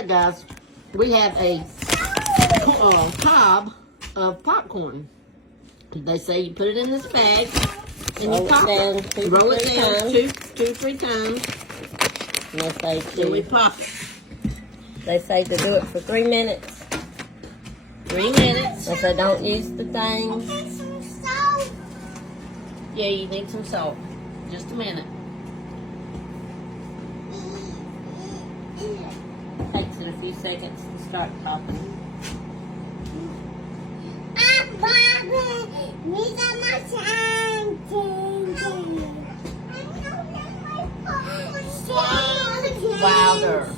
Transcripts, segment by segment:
Okay, guys, we have a cob of popcorn. They say you put it in this bag and you pop it. Roll it down two, 3 times. And they say Then we pop it. They say to do it for 3 minutes. 3 minutes. If they don't use the thing. Yeah, you need some salt. Just a minute. Takes it a few seconds to start popping. Wilder.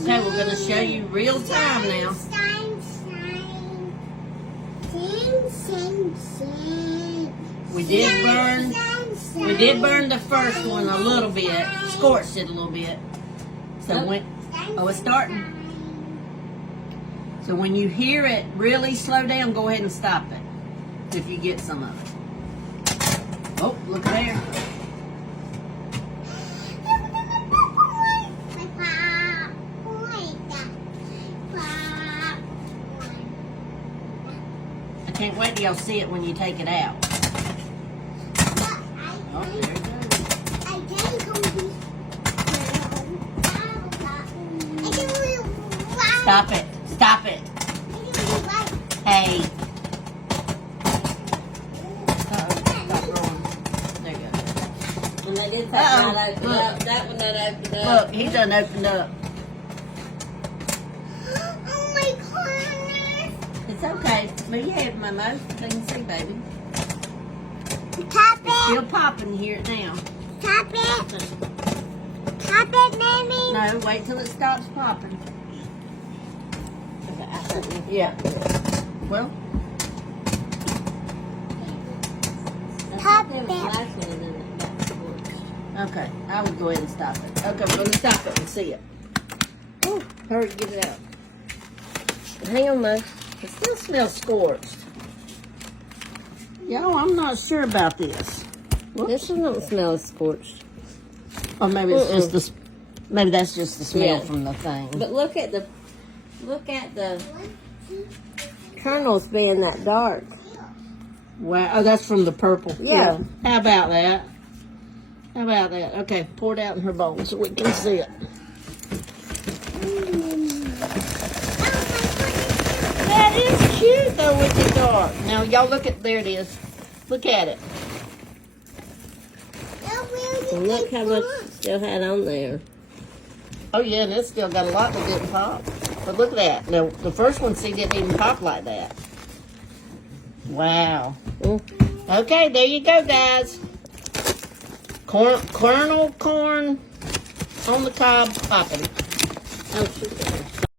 Okay, we're going to show you real time now. We did burn the first one a little bit, scorched it a little bit. So when, it's starting. So when you hear it really slow down, go ahead and stop it if you get some of it. Oh, look there. I can't wait till y'all see it when you take it out. Oh, there it goes. Stop it. Stop it. Hey. Stop rolling. There you go. And they did that one that opened up. Look, he done opened up. It's okay. But you have my mouth. They can see, baby. Tap It's it. still popping here now. Tap it. Tap it, Mammy. No, wait till it stops popping. Yeah. Well, Tap it. okay. I will go ahead and stop it. Okay, we're going to stop it and see it. Oh, hurry, get it out. Hang on, Mo. It still smells scorched. Y'all, I'm not sure about this. Whoops. This one don't smell as scorched. Or maybe it's just the. Maybe that's just the smell Yeah. from the thing. But look at the kernels being that dark. Wow. Oh, that's from the purple. Yeah. How about that? How about that? Okay, pour it out in her bowl so we can see it. That is cute though with the dark. Now y'all look at, there it is. Look at it. And look how much it still had on there. Oh yeah, and it's still got a lot that didn't pop. But look at that. Now the first one, see, didn't even pop like that. Wow. Okay, there you go, guys. Kernel corn on the cob popping. Oh, shoot.